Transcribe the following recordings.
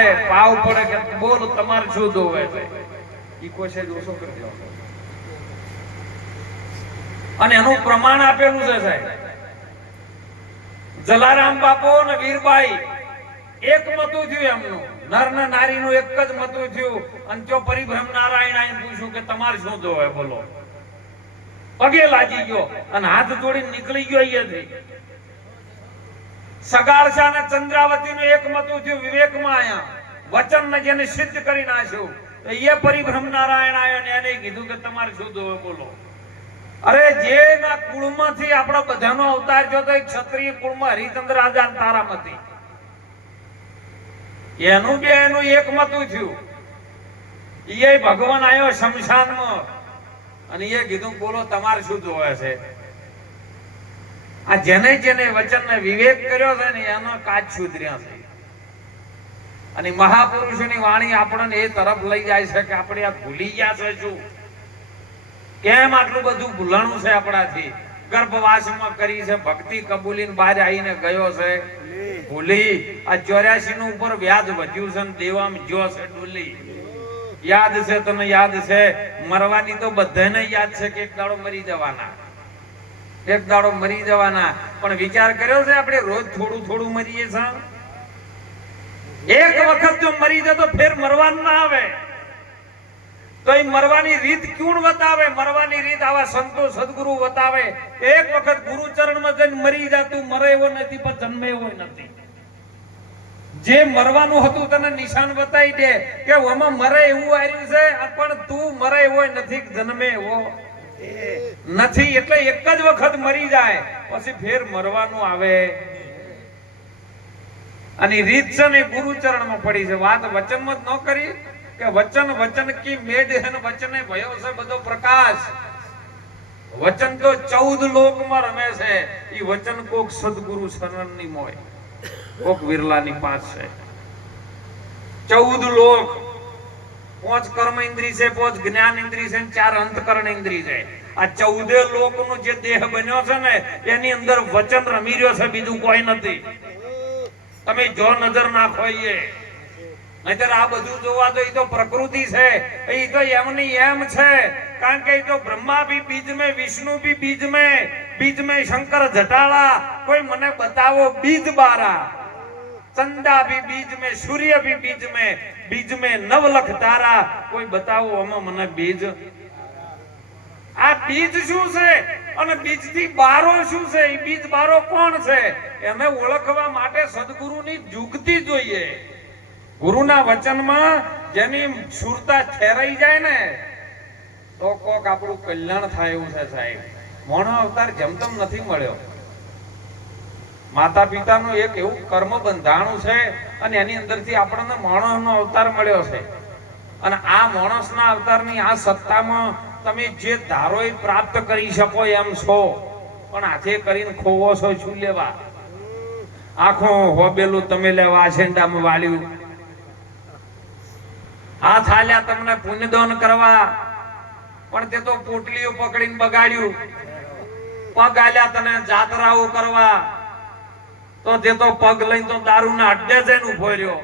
થાય પાવ પડે કે બોલ તમારે શું જોવે છે ઈ કોઈ છે ઓછો કરી દેવો અને એનું પ્રમાણ આપેલું છે સાહેબ જલારામ બાપુ અને વીરબાઈ એક મતું થયું એમનું નર ને નારીનું એક જ મતું થયું અને જો પરિભ્રમ નારાયણ આઈને પૂછ્યું કે તમારે શું જોવે બોલો પગે લાગી ગયો અને હાથ જોડીને નીકળી ગયો અહીંયાથી સગાળશા અને ચંદ્રાવતીનું એક મતું થયું વિવેકમાં આયા વચનને જેને સિદ્ધ કરી નાખ્યું એ પરિભ્રમ નારાયણ આયા ને એને કીધું કે તમારે શું જોવે બોલો અરે જેના કુળમાંથી આપણા બધાનો અવતાર જો તો ક્ષત્રિય કુળમાં હરિચંદ્ર રાજા તારામતી એનું બે એનું એક મતું થયું એ ભગવાન આવ્યો શમશાનમાં અને એ કીધું બોલો તમારે શું જોવે છે આ જેને જેને વચનને વિવેક કર્યો છે ને એનો કાચ સુધર્યા છે અને મહાપુરુષોની વાણી આપણને એ તરફ લઈ જાય છે કે આપણે આ ભૂલી ગયા છે શું કેમ આટલું બધું ભૂલાણું છે આપણાથી ગર્ભવાસમાં કરી છે ભક્તિ કબૂલીને બહાર આવીને ગયો છે ભૂલી આ 84 નું ઉપર વ્યાજ વધ્યું છે ને દેવામ જો છે ડોલી યાદ છે તને યાદ છે મરવાની તો બધાને યાદ છે કે એક દાડો મરી જવાના એક દાડો મરી જવાના પણ વિચાર કર્યો છે આપણે રોજ થોડું થોડું મરીએ છીએ એક વખત જો મરી જાય તો ફેર મરવાનું ના આવે તો એ મરવાની રીત ક્યું બતાવે મરવાની રીત આવા સંતો સદગુરુ બતાવે એક વખત ગુરુ ચરણમાં જઈને મરી જા તું મરે એવો નથી પણ જન્મે એવો નથી જે મરવાનું હતું તને નિશાન બતાવી દે કે ઓમાં મરે એવું આવ્યું છે પણ તું મરે એવો નથી જન્મે એવો નથી એટલે એક જ વખત મરી જાય પછી ફેર મરવાનું આવે અને રીત છે ને ગુરુ ચરણમાં પડી છે વાત વચનમાં જ ન કરી કે વચન વચન કી મેડ હે વચને ભયો છે બધો પ્રકાશ વચન તો 14 લોકમાં રમે છે ઈ વચન કોક સદગુરુ શરણની મોય કોક વિરલાની પાસ છે 14 લોક 5 કર્મ ઇન્દ્રિય છે 5 જ્ઞાન ઇન્દ્રિય છે 4 અંતકરણ ઇન્દ્રિય છે આ 14 લોકનો જે દેહ બન્યો છે ને એની અંદર વચન રમી રહ્યો છે બીજું કોઈ નથી તમે જો નજર નાખો નહીતર આ બધું જોવા તો એ તો પ્રકૃતિ છે એ તો એમની એમ છે કારણ કે એ તો બ્રહ્મા ભી બીજ में વિષ્ણુ ભી બીજ में શંકર જટાલા કોઈ મને બતાવો બીજ બારા ચંદા ભી બીજ में સૂર્ય ભી બીજ में નવલખ તારા કોઈ બતાવો આમાં મને બીજ આ બીજ શું છે અને બીજથી બારો શું છે એ બીજ બારો કોણ છે એને ઓળખવા માટે સદગુરુની જુગતી જોઈએ ગુરુના વચનમાં જેની સુરતા ઠેરાઈ જાય ને તો કોક આપણું કલ્યાણ થાય એવું છે સાહેબ મોણો અવતાર જમતમ નથી મળ્યો માતા પિતાનું એક એવું કર્મ બંધાણું છે અને એની અંદરથી આપણને માણસનો અવતાર મળ્યો છે અને આ માણસના અવતારની આ સત્તામાં તમે જે ધારો એ પ્રાપ્ત કરી શકો એમ છો પણ હાથે કરીને ખોવો છો શું લેવા આખો હોબેલું તમે લેવા આશેંડામાં વાળ્યું હાથ હાલ્યા તમને પુણ્યદાન કરવા પણ તે તો પોટલીઓ પકડીને બગાડ્યું પગ હાલ્યા તને જાત્રાઓ કરવા તો તે તો પગ લઈને તો દારૂના અડ્ડે જઈને ઉભો રહ્યો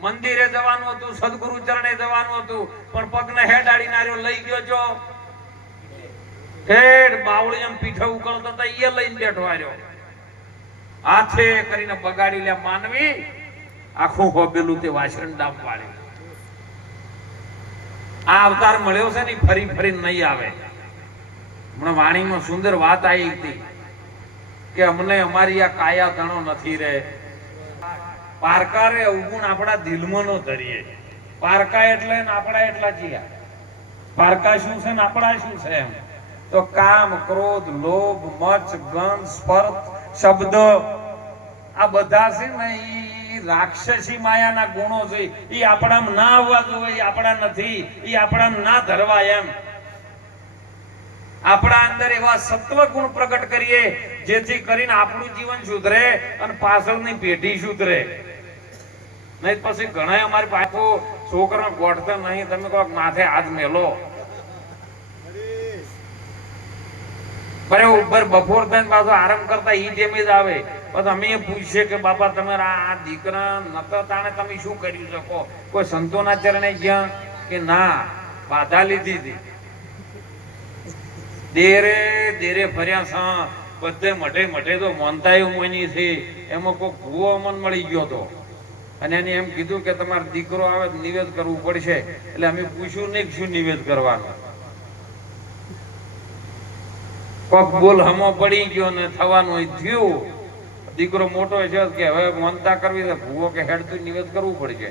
મંદિરે જવાનું હતું સદગુરુ ચરણે જવાનું હતું પણ પગને હેડાડી નાર્યો લઈ ગયો છો હેડ બાવળિયમ પીઠે ઉકળતો તો એ લઈને બેઠો આવ્યો હાથે કરીને બગાડી લે માનવી આખું હોબેલું તે વાસણ ડામ વાળી આ અવતાર મળ્યો છે ને ફરી ફરી નહીં આવે હમણાં વાણીમાં સુંદર વાત આવી હતી કે અમને અમારી આ કાયા ધણો નથી રે પારકારે અવગુણ આપણા દિલમાં નો ધરીએ પારકા એટલે આપણા એટલા જીયા પારકા શું છે ને આપણા શું છે એમ તો કામ ક્રોધ લોભ મચ ગંધ સ્પર્શ શબ્દ આ બધા છે ને ઈ રાક્ષસી માયાના ગુણો છે ઈ આપણામાં ના આવવા જોઈએ આપણા નથી ઈ આપણામાં ના ધરવા એમ આપણા અંદર એવા સત્વ ગુણ પ્રગટ કરીએ જેથી કરીને આપણું જીવન સુધરે અને પાછળની પેઢી સુધરે નહીં પછી ઘણા અમારી પાછો છોકરા ગોઠતા નહીં તમે કહો માથે હાથ મેલો બરાબર બપોર થઈને પાછો આરામ કરતા ઈ જેમ જ આવે પછી અમે પૂછીએ કે બાપા તમારા આ દીકરા નતો તાણે તમે શું કર્યું શકો? કોઈ સંતોના ચરણે ગયા કે ના, બાધા લીધી હતી. દેરે દેરે ફર્યા છા, બધે મઢે મઢે તો મોનતાયું મોની છે. એમાં કોઈ ભૂવો મન મળી ગયો હતો અને એને એમ કીધું કે તમારો દીકરો આવે નિવેદ કરવું પડશે. એટલે અમે પૂછ્યું નહીં શું નિવેદ કરવાનું. કોક બોલ હમો પડી ગયો ને થવાનું થયું. દીકરો મોટો છે કે હવે મોનતા કરવી છે. ભૂવો કે હેડતું નિવેદ કરવું પડશે,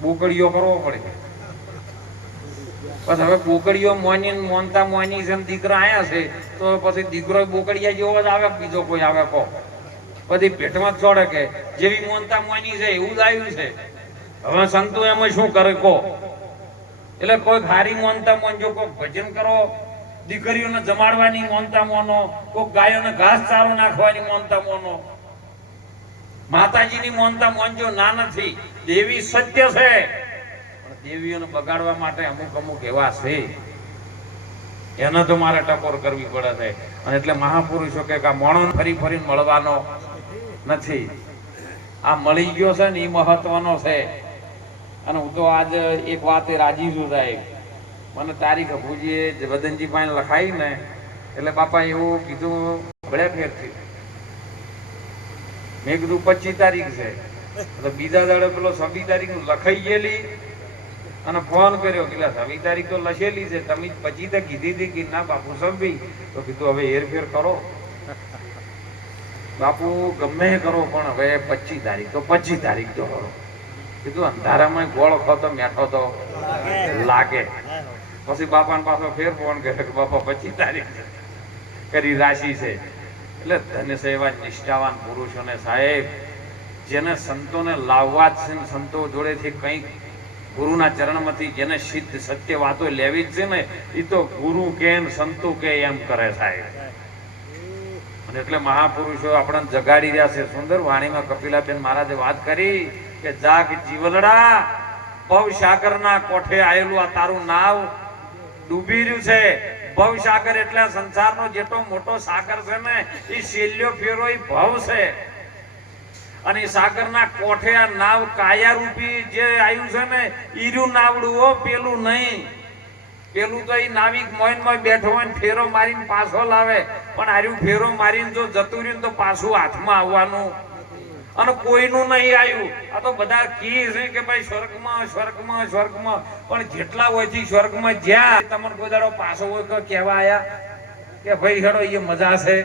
બોકડીઓ કરવો પડશે. બસ હવે બોકડીઓ મોની મોનતા મોની છે, દીકરા આયા છે તો પછી દીકરો બોકડીયા જેવો જ આવે, બીજો કોઈ આવે કો પછી પેટમાં છોડે કે જેવી મોનતા મોની છે એવું જ આવ્યું છે. હવે સંતો એમાં શું કરે કો? એટલે કોઈ હારી મોનતા મોનજો, કોઈ ભજન કરો, દીકરીઓને જમાડવાની મોનતા મોનો, કોઈ ગાયોને ઘાસ ચારો નાખવાની મોનતા મોનો. માતાજીની મોનતા મોનજો ના નથી. દેવી સત્ય છે, દેવીઓને બગાડવા માટે અમુક અમુક એવા છે, એને તો મારે ટકોર કરવી પડે છે. અને એટલે મહાપુરુષો કે આ મોણો ફરી ફરીને મળવાનો નથી. આ મળી ગયો છે ને એ મહત્વનો છે. અને હું તો આજ એક વાતે રાજી છું સાહેબ. મને તારીખ અભુજીએ વદનજી પાસે લખાઈ ને એટલે બાપા એવું કીધું ભલે ફેરથી. મેં કીધું 25 તારીખ છે. એટલે બીજા દાડે પેલો 26 તારીખ લખાઈ ગયેલી અને ફોન કર્યો કે 26 તારીખ તો લખેલી છે, તમે 25 તો કીધી હતી કે ના બાપુ સંભી. તો કીધું હવે હેરફેર કરો બાપુ, ગમે કરો પણ હવે 25 તારીખ તો 25 તારીખ તો કરો. કીધું અંધારામાં ગોળ ખાતો મેઠો તો લાગે. પછી બાપાને પાછો ફેર ફોન કર્યો કે બાપા 25 તારીખ કરી રાશિ છે. એટલે ધન્ય છે એવા નિષ્ઠાવાન પુરુષોને સાહેબ, જેને સંતોને લાવવા જ છે ને સંતો જોડેથી કંઈક ગુરુના ચરણમાંથી જેને સિદ્ધ સત્ય વાતો લેવી જ છે ને, એ તો ગુરુ કે સંતો કે એમ કરે સાહેબ. અને એટલે મહાપુરુષો આપણને જગાડી રહ્યા છે. સુંદર વાણીમાં કપિલાબેન મહારાજે વાત કરી કે જાગ જીવલડા, ભવસાગરના કોઠે આવેલું આ તારું નાવ ડૂબી રહ્યું છે. ભવસાગર એટલે સંસારનો જેટલો મોટો સાગર છે ને, એ શેલ્યો ફેરો એ ભવ છે. અને સાગરના કોઠે આ નાવ કાયા રૂપી જે આવ્યું છે ને, ઈર્યું નાવડું હો, પેલું નહીં. પેલું તો એ નાવિક મોઈનમાં બેઠો હોય ને ફેરો મારીને પાછો લાવે, પણ આર્યું ફેરો મારીને જો જતું રહ્યું તો પાછું હાથમાં આવવાનું. અને કોઈનું નહીં આવ્યું. આ તો બધા કી છે કે ભાઈ સ્વર્ગમાં સ્વર્ગમાં સ્વર્ગમાં, પણ જેટલા હોય છે સ્વર્ગમાં જ્યાં તમને કોઈ દાડો પાછો હોય તો કહેવા આયા કે ભાઈ હેડો એ મજા છે?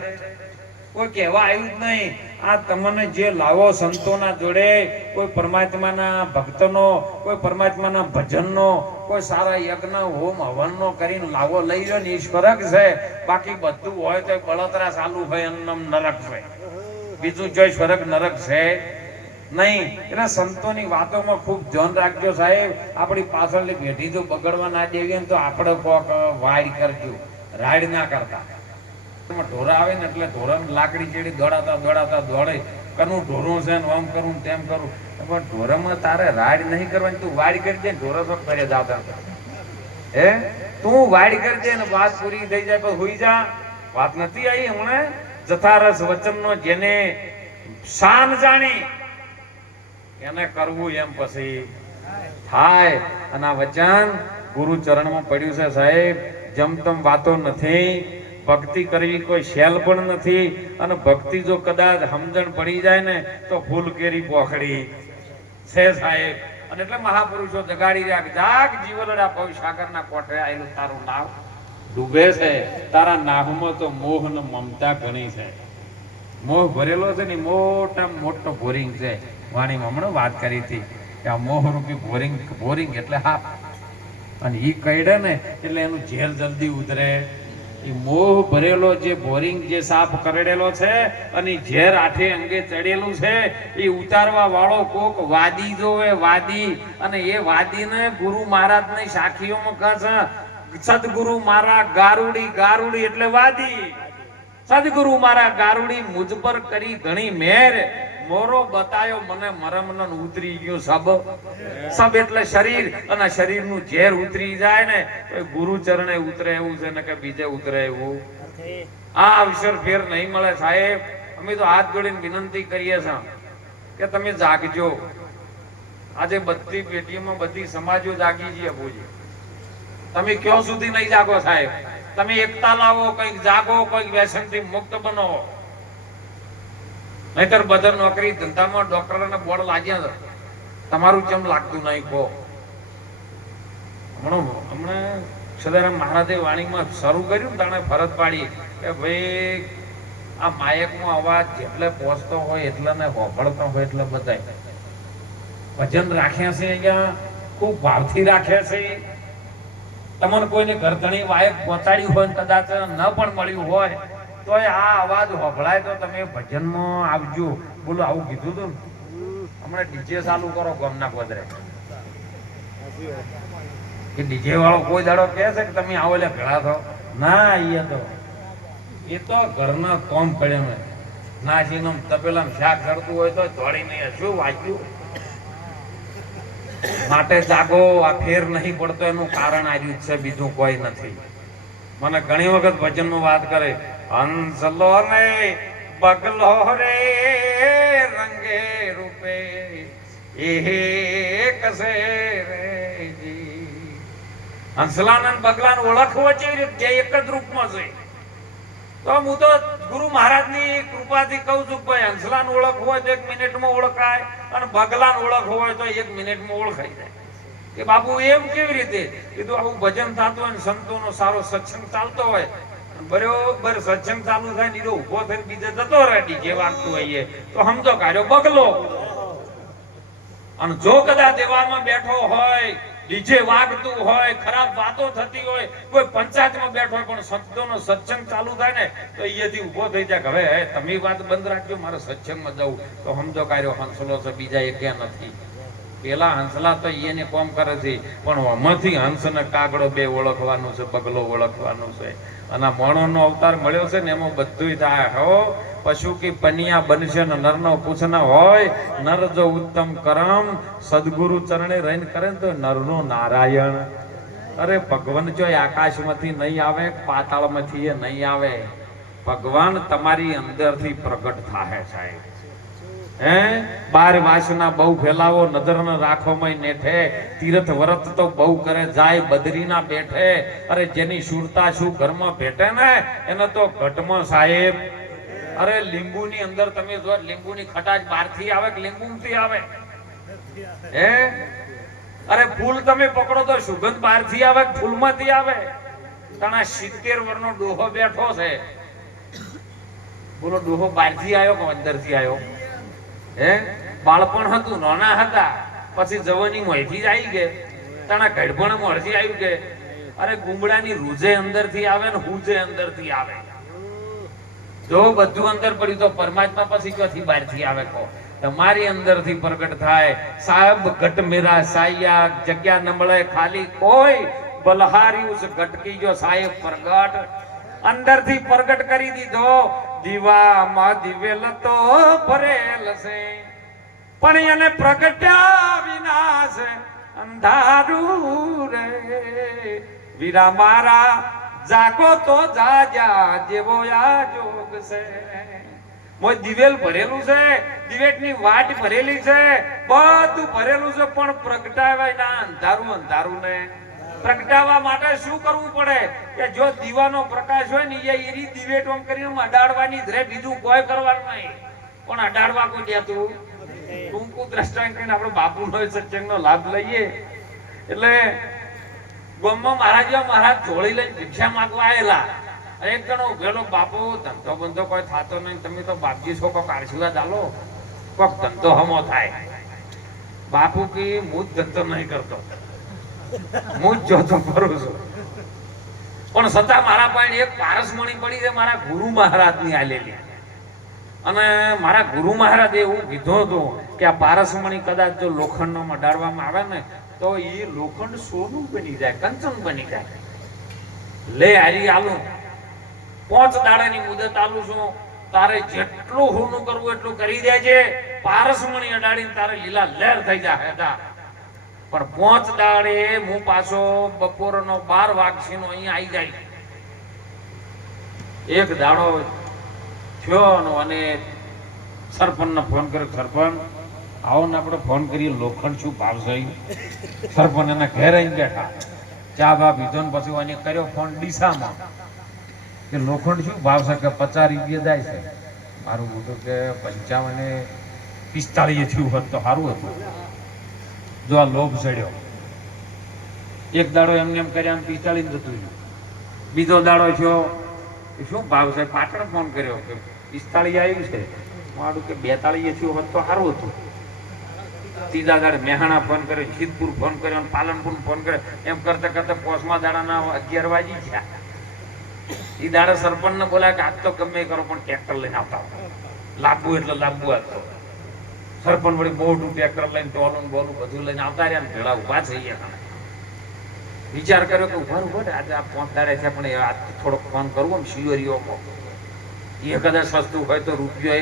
કોઈ કહેવા આવ્યું જ નહીં. આ તમને જે લાવો સંતોના જોડે, કોઈ પરમાત્માના ભક્તનો, કોઈ પરમાત્માના ભજનનો, કોઈ સારા યજ્ઞ હોમ હવનનો કરીને લાવો લઈ લો ને, એ સ્વર્ગ છે. બાકી બધું હોય તો બળતરા ચાલુ હોય, અન્નમ નરક છે. બીજું જોઈ સ્વર્ગ નરક છે નહીં. એટલે સંતોની વાતોમાં ખૂબ ધ્યાન રાખજો સાહેબ. આપણી પાછળની પેઢી જો બગડવા ના દેવી તો આપણે કોક વાડ કરજો, રાડ ના કરતા. ઢોરા આવે ને એટલે ઢોરા લાકડી ચેડી દોડાતા દોડાતા દોડે, કનું ઢોરું છે ને આમ કરું તેમ કરું. પણ ઢોરામાં તારે રાડ નહીં કરવાની, તું વાડ કરી દે. ઢોરા તો કરે જાતા હે, તું વાડ કરી દે ને વાત પૂરી થઈ જાય પછી હોઈ જા. વાત નથી આવી હમણાં જથારસ વચનનો, જેને શાન જાણી એને કરવું એમ પછી થાય. અને આ વચન ગુરુ ચરણમાં પડ્યું છે સાહેબ. જમતમ વાતો નથી, ભક્તિ કરવી કોઈ શેલ પણ નથી. અને ભક્તિ જો કદાચ સમજણ પડી જાય ને તો ફૂલ કેરી પોખડી છે સાહેબ. અને એટલે મહાપુરુષો જગાડી રહ્યા, જાગ જીવલડા, ભવસાગરના કોઠે આવેલું તારું નાવ ડૂબે છે. તારા નાહમાં તો મોહ ને મમતા ઘણી છે. મોહ ભરેલો છે ને મોટામાં મોટો બોરિંગ છે. વાણીમાં હમણાં વાત કરી હતી કે આ મોહ રૂપી બોરિંગ, બોરિંગ એટલે હાપ. અને ઈ કઈડે ને એટલે એનું ઝેર જલ્દી ઉતરે. એ મોહ ભરેલો જે બોરિંગ જે સાપ કરડેલો છે અને ઝેર આઠે અંગે ચડેલું છે, એ ઉતારવા વાળો કોક વાદી જોવે, વાદી. અને એ વાદીને ગુરુ મહારાજની સાખીઓમાં કહે છે, સદગુરુ મારા ગારુડી. ગારુડી એટલે વાદી. સદગુરુ મારા ગારુડી, મુજ પર કરી ઘણી મેર, મોરો બતાયો મને મરમનો ઉતરી ગયું સબ. સબ એટલે શરીર, અને શરીરનું ઝેર ઉતરી જાય ને તો ગુરુ ચરણે ઉતરે એવું છે ને કે બીજે ઉતરે એવું. આ અવસર ફેર નહીં મળે સાહેબ. અમે તો હાથ જોડીને વિનંતી કરીએ છીએ કે તમે જાગજો. આજે બધી પેટીઓમાં બધી સમાજો જાગી છે અબુજી. તમે ક્યાં સુધી નહીં જાગો સાહેબ? તમે એકતા લાવો, કંઈક જાગો, કંઈક વ્યસનથી મુક્ત બનો. નહીતર બધા નોકરી ધંધામાં ડોક્ટરોને બોર્ડ લાગ્યા છે, તમારું કેમ લાગતું નહીં કહો? હમણાં સદારામ મહારાજે વાણીમાં શરૂ કર્યું તાણે ફરજ પાડી કે ભાઈ આ માયકનો અવાજ જેટલે પહોંચતો હોય એટલે ને હોભળતો હોય એટલે બધાય ભજન રાખ્યા છે, અહીંયા ખૂબ ભાવથી રાખ્યા છે. તમને કોઈને ઘરધણી વાયક પહોંચાડ્યું હોય કદાચ ન પણ મળ્યું હોય તો આ અવાજ હોભળાય તો તમે ભજનમાં આવજો. બોલો આવું કીધું હતું ને હમણાં ડીજે ચાલુ કરો ગામના પદરે કે ડીજે વાળો કોઈ દાડો કહે છે કે તમે આવો એટલે ભેળા થો ના? એ તો ઘરના કોમ પડે ના છે તપેલામાં શાક ચડતું હોય તો દોડી નહીં શું વાંચ્યું. માટે જાગો. આ ફેર નહીં પડતો એનું કારણ આવ્યું છે, બીજું કોઈ નથી. મને ઘણી વખત ભજનમાં વાત કરે, હંસલો ને બગલો રે રંગે રૂપે એક સે રે જી. હંસલાના બગલાને ઓળખવો છે એક જ રૂપમાં છે. તો હું તો ગુરુ મહારાજની કૃપાથી કહું છું ભાઈ હંસલાને ઓળખ હોય તો 1 મિનિટમાં ઓળખાય અને બગલાને ઓળખ હોય તો 1 મિનિટમાં ઓળખાઈ જાય. કે બાપુ એમ કેવી રીતે કીધું? આવું ભજન થતું હોય ને સંતોનો સારો સત્સંગ ચાલતો હોય, બરોબર સત્સંગ ચાલુ થાય ને ઉભો થઈને બીજે જતો રહે ડીજે વાગતું હોય તો સમજો કાઢ્યો બગલો. અને જો કદાચ દેવામાં બેઠો હોય, ડીજે વાગતું હોય, ખરાબ વાતો થતી હોય, કોઈ પંચાયતમાં બેઠો હોય પણ સંતોનો સત્સંગ ચાલુ થાય ને તો અહીંયાથી ઉભો થઈ જાય. હવે તમે વાત બંધ રાખજો, મારે સત્સંગમાં જવું. તો સમજો કાઢ્યો હંસલો છે, બીજા એ ક્યાં નથી. પેલા હંસલા તો એને કોમ કરે છે પણ આમાંથી હંસ ને કાગડો બે ઓળખવાનું છે, બગલો ઓળખવાનું છે. અને મોણોનો અવતાર મળ્યો છે ને એમાં બધું થાય. હો પશુ કી પનિયા બનશે ને નરનો પૂછના હોય. નર જો ઉત્તમ કરમ સદગુરુ ચરણે રહીને કરે તો નરનો નારાયણ. અરે ભગવાન જો આકાશમાંથી નહીં આવે, પાતાળમાંથી એ નહીં આવે. ભગવાન તમારી અંદરથી પ્રગટ થાય સાહેબ. બાર વાસના બહુ ફેલાવો, નજર ન રાખો મય નેઠે. તીર્થ વ્રત તો બહુ કરે જાય બદરીના બેઠે. અરે જેની સુરતા શું ઘરમાં ભેટે ને એને તો ઘટમાં સાહેબ. અરે લીંબુની અંદર તમે જો લીંબુની ખટાશ બહારથી આવે કે લીંબુથી આવે? અરે ફૂલ તમે પકડો તો સુગંધ બહારથી આવે કે ફૂલમાંથી આવે? તાણા 70 વર્ષનો ડોહો બેઠો છે. બોલો ડોહો બહારથી આવ્યો કે અંદરથી આવ્યો? બાળપણ હતું, નાના હતા, પછી જવાની મોયથી જ આવી ગયે, તાણા ગઢપણ મોરથી આવ્યું કે અરે ગુમડાની રૂજે અંદરથી આવે ને હુજે અંદરથી આવે. જો બધું અંદર પડ્યું તો પરમાત્મા પછી ક્યાંથી બહારથી આવે? કહો તમારી અંદરથી પ્રગટ થાય સાહેબ. ઘટ મેરા સાયા જગ્યા ન મળે ખાલી કોઈ, બલહારી ઉસ ઘટકી જો સાહેબ પ્રગટ. અંદરથી પ્રગટ કરી દીધો. દીવામાં દિવેલ તો ભરેલ છે પણ એને પ્રગટ્યા વિનાશ અંધારું રે. વીરા મારા જાગો તો જાજા જેવો આ જોગ છે. મોય દિવેલ ભરેલું છે, દિવેટની વાટ ભરેલી છે, બધું ભરેલું છે પણ પ્રગટાવાય ના અંધારું અંધારું ને. પ્રગટાવવા માટે શું કરવું પડે કે જો દીવાનો પ્રકાશ હોય ને એ એરી દિવેટ ઓમ કરીને અડાડવાની જ રે, બીજું કોઈ કરવાનું નહીં. પણ અડાડવા કોઈ દેતું ટૂંકું દ્રષ્ટાંત કરીને આપણે બાપુનો સત્સંગનો લાભ લઈએ. એટલે ગામમાં મહારાજ જોડી લઈને ભિક્ષા માંગવા આવેલા. એક જણો ઉભેલો, બાપુ ધંધો બંધો કોઈ થતો નહીં, તમે તો બાપજી છો, કોઈક આશીર્વાદ આલો, કોઈક ધંધો હમો થાય. બાપુ કી હું જ ધંધો નહીં કરતો, હું જ જોતો કરું છું. પણ છતાં મારા પાસે એક પારસમણી પડી છે મારા ગુરુ મહારાજની આલેલી. અને મારા ગુરુ મહારાજ એવું કીધું હતું કે આ પારસમણી કદાચ જો લોખંડનો મડાડવામાં આવે ને તો એ લોખંડ સોનું બની જાય, કંચન બની જાય. લે હારી આલું 5 દાડાની મુદત આલું છું, તારે જેટલું હોનું કરવું એટલું કરી દેજે. પારસમણી અડાડીને તારે લીલા લહેર થઈ જાય. પણ 5 દાડે હું પાછો બપોરનો 12 વાગ્યાનો અહીંયા આવી જાય. એક દાડો થયો અને સરપંચને ફોન કર્યો, સરપંચ આવો ને આપણે ફોન કરીએ, લોખંડ શું ભાવ છે? સરપંચ એના ઘેર આવીને બેઠા, ચા બા પીધો ને પછી એને કર્યો ફોન ડીસામાં કે લોખંડ શું ભાવ છે? કે 50 રૂપિયા જાય છે. મારું મોટું કે 55 45 થયું હોત તો સારું હતું. જો આ લોભ ચડ્યો, એક દાડો એમને એમ કર્યા 45 જતું રહ્યું. બીજો દાડો થયો, શું ભાવ છે? પાટણ ફોન કર્યો કે 45 આવ્યું છે. મારું કે 42 થયું હોત તો સારું હતું. ત્રીજા દાડે મેહાણા ફોન કર્યો, સિદ્ધપુર ફોન કર્યો, પાલનપુર ફોન કર્યો. એમ કરતા કરતા 5મા દાડાના 11 વાગી ગયા. એ દાડે સરપંચને બોલાય કે આજ તો ગમે કરો પણ ટ્રેક્ટર લઈને આવતા, લાવવું એટલે લાવવું. આજ તો સરપંચ વળી મોટું ટ્રેક્ટર લઈને ટોલું બોલું બધું લઈને આવતા રહ્યા ને ભેળા ઉભા થઈ ગયા. વિચાર કર્યો કે ઉભા આજે આ 5 દાડે છે પણ આજ થોડોક ફોન કરવો ને શિયોરીઓમાં, એ કદાચ સસ્તું હોય તો રૂપિયો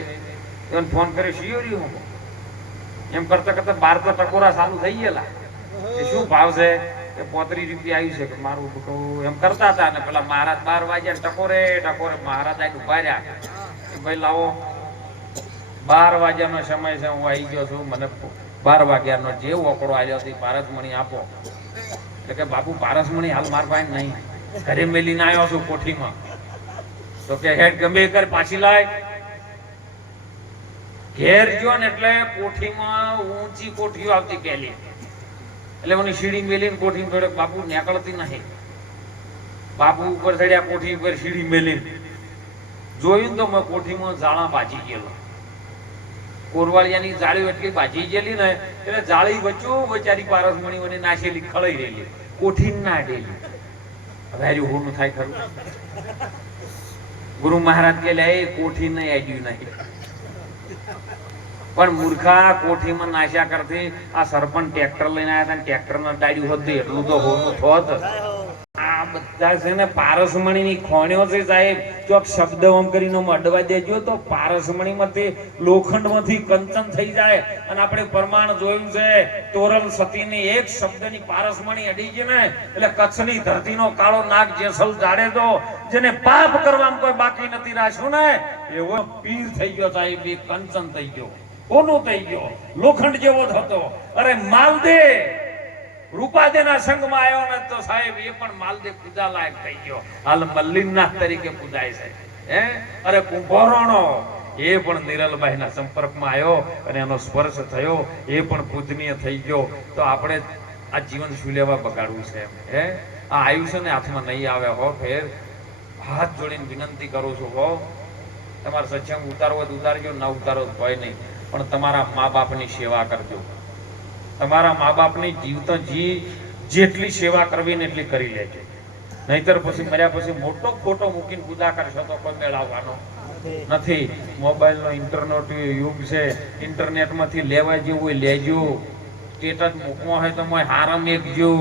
એને ફોન કર્યો શિયોરીઓમાં. એમ કરતા કરતા 12 તો ટકોરા ચાલુ થઈ ગયેલા. એ શું ભાવ છે? કે 35 રૂપિયા આવ્યું છે. કે મારું એમ કરતા હતા ને પેલા મહારાજ 12 વાગ્યા ટકોરે ટકોરે મહારાજ આઈને ઉભા રહ્યા કે ભાઈ લાવો 12 વાગ્યાનો સમય છે, હું આવી ગયો છું, મને 12 વાગ્યાનો જે ઓકડો આવ્યો હતી પારસમણી આપો. એટલે કે બાપુ પારસમણી હાલ માર પાસે નહીં, ઘરે મેલીને આવ્યો છું કોઠીમાં. તો કે હેડ ગમે કર પાછી લાય. ઘેર ગયો ને એટલે કોઠીમાં ઊંચી કોઠીઓ આવતી કેલી, એટલે મને સીડી મેલીને કોઠી જોડે બાપુ નીકળતી નહીં. બાપુ ઉપર ચડ્યા, કોઠી ઉપર સીડી મેલીને જોયું તો મેં કોઠીમાં જાળા બાજી ગયેલો. કોરવાળિયાની જાળી એટલી બાજી ગયેલી ને એટલે જાળી વચ્ચો બચારી પારસમણીઓની નાશેલી ખળાઈ રહેલી, કોઠી ના ડેલી. હવે હાર્યું હોનું થાય ખરું? ગુરુ મહારાજ કે લે કોઠી નહીં આડ્યું નહીં, પણ મૂર્ખા કોઠીમાં નાશ્યા કરતી આ સરપંચ ટ્રેક્ટર લઈને આવ્યા હતા, ટ્રેક્ટર ને ડાળ્યું હતું એટલું તો હોનું થોત. આ બધા છે ને પારસમણીની ખોણ્યો છે સાહેબ. ચોક શબ્દ ઓમ કરીને અડવા દેજો તો પારસમણીમાંથી લોખંડમાંથી કંચન થઈ જાય. અને આપણે પ્રમાણ જોયું છે, તોરલ સતીની એક શબ્દની પારસમણી અડી ગઈ ને એટલે કચ્છની ધરતીનો કાળો નાગ જેસલ જાડે તો જેને પાપ કરવામાં કોઈ બાકી નથી રાખ્યું ને એવો પીર થઈ ગયો સાહેબ. એ કંચન થઈ ગયો, કોનું થઈ ગયો? લોખંડ જેવો થતો. અરે માલદે રૂપાદેના સંઘમાં આવ્યો ને તો સાહેબ એ પણ માલદે પૂજા લાયક થઈ ગયો. હાલ મલ્લિનાથ તરીકે પૂજાય છે. અરે કુંભોરણો એ પણ નિરલભાઈના સંપર્કમાં આવ્યો અને એનો સ્પર્શ થયો, એ પણ પૂજનીય થઈ ગયો. તો આપણે આ જીવન શું લેવા બગાડવું છે? આ આયુષ્ય ને હાથમાં નહીં આવે હો. ફેર હાથ જોડીને વિનંતી કરું છું હો, તમારે સત્સંગ ઉતારવો તો ઉતારજો, ના ઉતારો તો ભય નહીં, પણ તમારા મા બાપની સેવા કરજો. તમારા મા બાપની જીવતો જેટલી સેવા કરવી ને એટલી કરી લેજો. નહીતર પછી મર્યા પછી મોટો ફોટો મૂકીને પૂજા કરશો તો કોઈ મેળવવાનો નથી. મોબાઈલનો ઇન્ટરનેટ યુગ છે, ઇન્ટરનેટમાંથી લેવા જેવું હોય લેજો. સ્ટેટસ મૂકવો હોય તો મોય હારા મેકજો.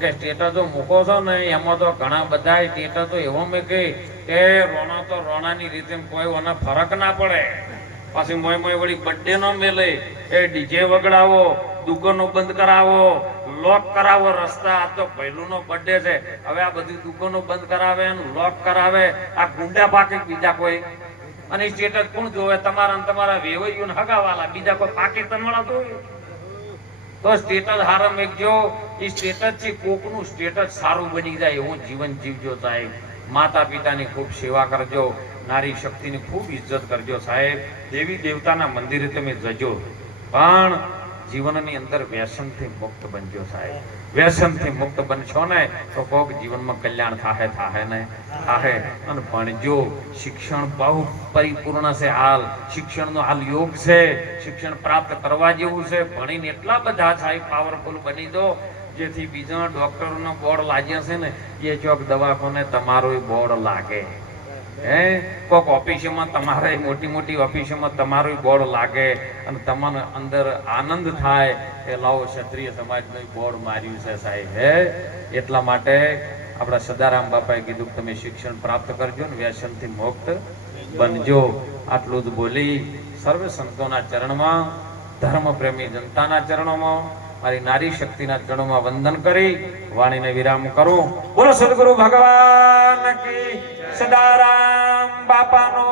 કે સ્ટેટસો મૂકો છો ને એમાં તો ઘણા બધા સ્ટેટસો એવો મેકે કે રોણા તો રોણાની રીતે કોઈ ઓને ફરક ના પડે. પછી મોય મોય વળી બર્થડે નો મેલે, એ ડીજે વગડાવો, દુકાનો બંધ કરાવો, લોક કરાવો રસ્તા. આ તો પહેલું નો બર્થડે છે, હવે આ બધી દુકાનો બંધ કરાવે, લોક કરાવે. આ ગુંડા પાકે બીજા કોઈ? અને સ્ટેટસ કોણ જોવે? તમારા વેવૈયું હગાવાલા, બીજા કોઈ પાકે તમારા તો સ્ટેટસ હારા મેકજો. એ સ્ટેટસ છે કોકનું સ્ટેટસ સારું બની જાય એવું જીવન જીવજો સાહેબ. માતા પિતાની ખૂબ સેવા કરજો, નારી શક્તિની ખૂબ ઇજ્જત કરજો સાહેબ. દેવી દેવતાના મંદિરે તમે જજો, પણ જીવનની અંદર વ્યસનથી મુક્ત બનજો સાહેબ. વ્યસનથી મુક્ત બનશો ને તો કોક જીવનમાં કલ્યાણ થાહે ને થાહે. અને ભણજો, શિક્ષણ બહુ પરિપૂર્ણ છે. હાલ શિક્ષણનો હાલ યોગ છે, શિક્ષણ પ્રાપ્ત કરવા જેવું છે. ભણીને એટલા બધા સાહેબ પાવરફુલ બની દો જેથી બીજા ડોક્ટરોનો બોર્ડ લાગ્યા છે ને એ ચોક દવાખાને તમારું બોર્ડ લાગે. કોક ઓફિસમાં તમારે મોટી મોટી ઓફિસમાં તમારું બોર્ડ લાગે અને તમને અંદર આનંદ થાય કે લાવો ક્ષત્રિય સમાજનું બોર્ડ માર્યું છે સાહેબ. એટલા માટે આપણા સદારામ બાપાએ કીધું તમે શિક્ષણ પ્રાપ્ત કરજો ને વ્યસનથી મુક્ત બનજો. આટલું જ બોલી સર્વ સંતોના ચરણમાં, ધર્મ પ્રેમી જનતાના ચરણોમાં, મારી નારી શક્તિના ચરણોમાં વંદન કરી વાણીને વિરામ કરું. બોલો સદગુરુ ભગવાન કી, સદારામ બાપાનો